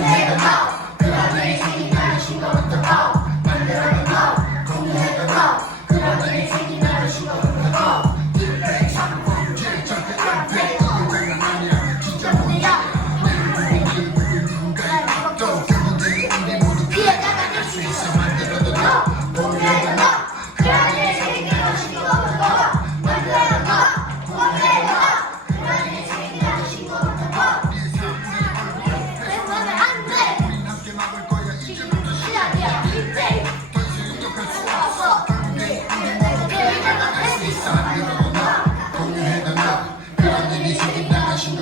Never Bana ne diyeyim ben şimdi